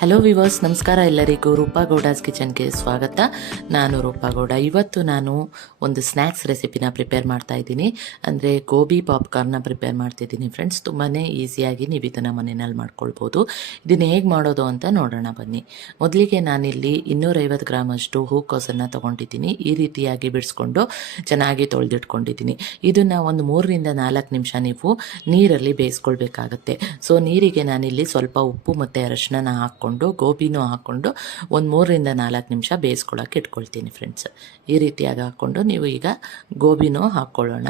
Hello viewers, ನಮಸ್ಕಾರ ಎಲ್ಲರಿಗೂ. ರೂಪಾ ಗೌಡಾಸ್ ಕಿಚನ್ಗೆ ಸ್ವಾಗತ. ನಾನು ರೂಪಾ ಗೌಡ. ಇವತ್ತು ನಾನು ಒಂದು ಸ್ನ್ಯಾಕ್ಸ್ ರೆಸಿಪಿನ ಪ್ರಿಪೇರ್ ಮಾಡ್ತಾ ಇದ್ದೀನಿ. ಅಂದರೆ ಗೋಬಿ ಪಾಪ್ಕಾರ್ನ್ನ ಪ್ರಿಪೇರ್ ಮಾಡ್ತಿದ್ದೀನಿ ಫ್ರೆಂಡ್ಸ್. ತುಂಬಾ ಈಸಿಯಾಗಿ ನೀವು ಇದನ್ನು ಮನೆಯಲ್ಲಿ ಮಾಡ್ಕೊಳ್ಬೋದು. ಇದನ್ನು ಹೇಗೆ ಮಾಡೋದು ಅಂತ ನೋಡೋಣ ಬನ್ನಿ. ಮೊದಲಿಗೆ ನಾನಿಲ್ಲಿ 250 ಗ್ರಾಮಷ್ಟು ಹೂಕೋಸನ್ನು ತೊಗೊಂಡಿದ್ದೀನಿ. ಈ ರೀತಿಯಾಗಿ ಬಿಡಿಸ್ಕೊಂಡು ಚೆನ್ನಾಗಿ ತೊಳೆದಿಟ್ಕೊಂಡಿದ್ದೀನಿ. ಇದನ್ನು ಒಂದು 3-4 ನಿಮಿಷ ನೀವು ನೀರಲ್ಲಿ ಬೇಯಿಸ್ಕೊಳ್ಬೇಕಾಗತ್ತೆ. ಸೊ ನೀರಿಗೆ ನಾನಿಲ್ಲಿ ಸ್ವಲ್ಪ ಉಪ್ಪು ಮತ್ತು ಅರಶಿನ ಹಾಕ್ಕೊಂಡು ಗೋಬಿನೂ ಹಾಕ್ಕೊಂಡು ಒಂದು 3-4 ನಿಮಿಷ ಬೇಯಿಸ್ಕೊಳ್ಳೋಕೆ ಇಟ್ಕೊಳ್ತೀನಿ ಫ್ರೆಂಡ್ಸ್. ಈ ರೀತಿಯಾಗಿ ಹಾಕ್ಕೊಂಡು ನೀವು ಈಗ ಗೋಬಿನೂ ಹಾಕ್ಕೊಳ್ಳೋಣ.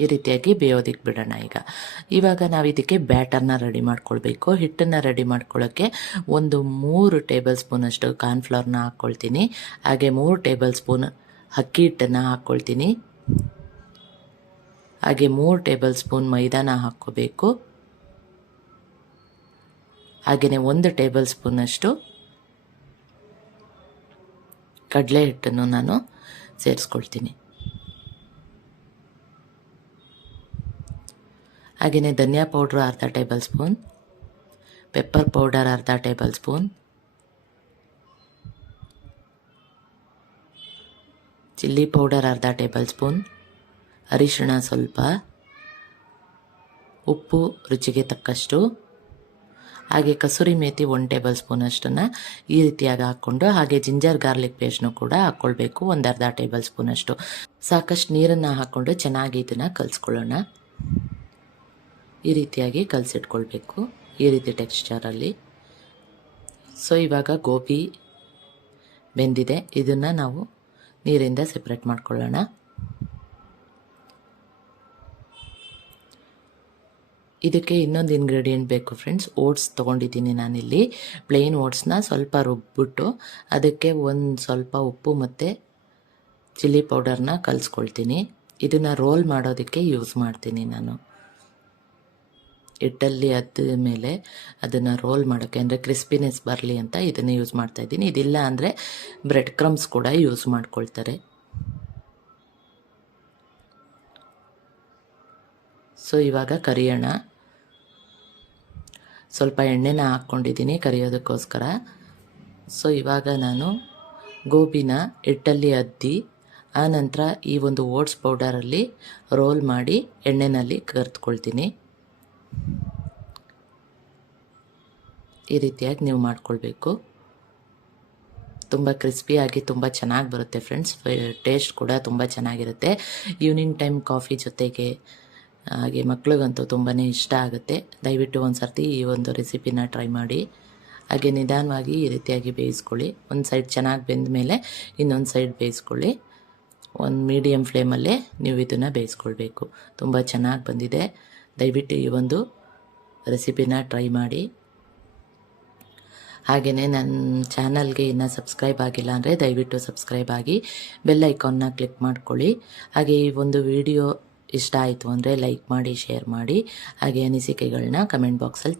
ಈ ರೀತಿಯಾಗಿ ಬೇಯೋದಕ್ಕೆ ಬಿಡೋಣ. ಇವಾಗ ನಾವು ಇದಕ್ಕೆ ಬ್ಯಾಟರ್ನ ರೆಡಿ ಮಾಡ್ಕೊಳ್ಬೇಕು. ಹಿಟ್ಟನ್ನು ರೆಡಿ ಮಾಡ್ಕೊಳ್ಳೋಕ್ಕೆ ಒಂದು 3 ಟೇಬಲ್ ಸ್ಪೂನಷ್ಟು ಕಾರ್ನ್ಫ್ಲವರ್ನ ಹಾಕ್ಕೊಳ್ತೀನಿ. ಹಾಗೆ 3 ಟೇಬಲ್ ಸ್ಪೂನ್ ಅಕ್ಕಿ ಹಿಟ್ಟನ್ನು ಹಾಕ್ಕೊಳ್ತೀನಿ. ಹಾಗೆ 3 ಟೇಬಲ್ ಸ್ಪೂನ್ ಮೈದಾನ ಹಾಕ್ಕೋಬೇಕು. ಹಾಗೆಯೇ 1 ಟೇಬಲ್ ಸ್ಪೂನಷ್ಟು ಕಡಲೆ ಹಿಟ್ಟನ್ನು ನಾನು ಸೇರಿಸ್ಕೊಳ್ತೀನಿ. ಹಾಗೆಯೇ ಧನಿಯಾ ಪೌಡ್ರು ಅರ್ಧ ಟೇಬಲ್ ಸ್ಪೂನ್, ಪೆಪ್ಪರ್ ಪೌಡರ್ ಅರ್ಧ ಟೇಬಲ್ ಸ್ಪೂನ್, ಚಿಲ್ಲಿ ಪೌಡರ್ ಅರ್ಧ ಟೇಬಲ್ ಸ್ಪೂನ್, ಅರಿಶಿಣ ಸ್ವಲ್ಪ, ಉಪ್ಪು ರುಚಿಗೆ ತಕ್ಕಷ್ಟು, ಹಾಗೆ ಕಸೂರಿ ಮೇಥಿ 1 ಟೇಬಲ್ ಸ್ಪೂನ್ ಅಷ್ಟನ್ನು ಈ ರೀತಿಯಾಗಿ ಹಾಕ್ಕೊಂಡು, ಹಾಗೆ ಜಿಂಜರ್ ಗಾರ್ಲಿಕ್ ಪೇಸ್ಟ್ನು ಕೂಡ ಹಾಕ್ಕೊಳ್ಬೇಕು, ಒಂದು ಅರ್ಧ ಟೇಬಲ್ ಸ್ಪೂನಷ್ಟು. ಸಾಕಷ್ಟು ನೀರನ್ನು ಹಾಕ್ಕೊಂಡು ಚೆನ್ನಾಗಿ ಇದನ್ನು ಕಲಿಸ್ಕೊಳ್ಳೋಣ. ಈ ರೀತಿಯಾಗಿ ಕಲಸಿಟ್ಕೊಳ್ಬೇಕು, ಈ ರೀತಿ ಟೆಕ್ಸ್ಚರಲ್ಲಿ. ಸೊ ಇವಾಗ ಗೋಬಿ ಬೆಂದಿದೆ. ಇದನ್ನು ನಾವು ನೀರಿಂದ ಸೆಪ್ರೇಟ್ ಮಾಡ್ಕೊಳ್ಳೋಣ. ಇದಕ್ಕೆ ಇನ್ನೊಂದು ಇಂಗ್ರೀಡಿಯೆಂಟ್ ಬೇಕು ಫ್ರೆಂಡ್ಸ್. ಓಟ್ಸ್ ತೊಗೊಂಡಿದ್ದೀನಿ ನಾನಿಲ್ಲಿ. ಪ್ಲೇನ್ ಓಟ್ಸ್ನ ಸ್ವಲ್ಪ ರುಬ್ಬಿಟ್ಟು ಅದಕ್ಕೆ ಒಂದು ಸ್ವಲ್ಪ ಉಪ್ಪು ಮತ್ತು ಚಿಲ್ಲಿ ಪೌಡರ್ನ ಕಲಿಸ್ಕೊಳ್ತೀನಿ. ಇದನ್ನು ರೋಲ್ ಮಾಡೋದಕ್ಕೆ ಯೂಸ್ ಮಾಡ್ತೀನಿ ನಾನು. ಹಿಟ್ಟಲ್ಲಿ ಅದ್ದ ಮೇಲೆ ಅದನ್ನು ರೋಲ್ ಮಾಡೋಕ್ಕೆ, ಅಂದರೆ ಕ್ರಿಸ್ಪಿನೆಸ್ ಬರಲಿ ಅಂತ ಇದನ್ನು ಯೂಸ್ ಮಾಡ್ತಾಯಿದ್ದೀನಿ. ಇದಿಲ್ಲ ಅಂದರೆ ಬ್ರೆಡ್ ಕ್ರಮ್ಸ್ ಕೂಡ ಯೂಸ್ ಮಾಡ್ಕೊಳ್ತಾರೆ. ಸೊ ಇವಾಗ ಕರಿಯೋಣ. ಸ್ವಲ್ಪ ಎಣ್ಣೆನ ಹಾಕ್ಕೊಂಡಿದ್ದೀನಿ ಕರಿಯೋದಕ್ಕೋಸ್ಕರ. ಸೊ ಇವಾಗ ನಾನು ಗೋಬಿನ ಹಿಟ್ಟಲ್ಲಿ ಅದ್ದಿ ಆನಂತರ ಈ ಒಂದು ಓಟ್ಸ್ ಪೌಡರಲ್ಲಿ ರೋಲ್ ಮಾಡಿ ಎಣ್ಣೆಯಲ್ಲಿ ಕರಿದ್ಕೊಳ್ತೀನಿ. ಈ ರೀತಿಯಾಗಿ ನೀವು ಮಾಡ್ಕೊಳ್ಬೇಕು. ತುಂಬ ಕ್ರಿಸ್ಪಿಯಾಗಿ ತುಂಬ ಚೆನ್ನಾಗಿ ಬರುತ್ತೆ ಫ್ರೆಂಡ್ಸ್. ಟೇಸ್ಟ್ ಕೂಡ ತುಂಬ ಚೆನ್ನಾಗಿರುತ್ತೆ. ಈವ್ನಿಂಗ್ ಟೈಮ್ ಕಾಫಿ ಜೊತೆಗೆ, ಹಾಗೆ ಮಕ್ಳಿಗಂತೂ ತುಂಬಾ ಇಷ್ಟ ಆಗುತ್ತೆ. ದಯವಿಟ್ಟು ಒಂದು ಸರ್ತಿ ಈ ಒಂದು ರೆಸಿಪಿನ ಟ್ರೈ ಮಾಡಿ. ಹಾಗೆ ನಿಧಾನವಾಗಿ ಈ ರೀತಿಯಾಗಿ ಬೇಯಿಸ್ಕೊಳ್ಳಿ. ಒಂದು ಸೈಡ್ ಚೆನ್ನಾಗಿ ಬೆಂದ ಮೇಲೆ ಇನ್ನೊಂದು ಸೈಡ್ ಬೇಯಿಸ್ಕೊಳ್ಳಿ. ಒಂದು ಮೀಡಿಯಮ್ ಫ್ಲೇಮಲ್ಲೇ ನೀವು ಇದನ್ನು ಬೇಯಿಸ್ಕೊಳ್ಬೇಕು. ತುಂಬ ಚೆನ್ನಾಗಿ ಬಂದಿದೆ. ದಯವಿಟ್ಟು ಈ ಒಂದು ರೆಸಿಪಿನ ಟ್ರೈ ಮಾಡಿ. ಹಾಗೆಯೇ ನನ್ನ ಚಾನಲ್ಗೆ ಇನ್ನೂ ಸಬ್ಸ್ಕ್ರೈಬ್ ಆಗಿಲ್ಲ ಅಂದರೆ ದಯವಿಟ್ಟು ಸಬ್ಸ್ಕ್ರೈಬ್ ಆಗಿ ಬೆಲ್ ಐಕಾನ್ನ ಕ್ಲಿಕ್ ಮಾಡ್ಕೊಳ್ಳಿ. ಹಾಗೆ ಈ ಒಂದು ವಿಡಿಯೋ ಇಷ್ಟ ಆಯಿತು ಅಂದರೆ ಲೈಕ್ ಮಾಡಿ, ಶೇರ್ ಮಾಡಿ, ಹಾಗೆ ಅನಿಸಿಕೆಗಳನ್ನ ಕಮೆಂಟ್ ಬಾಕ್ಸಲ್ಲಿ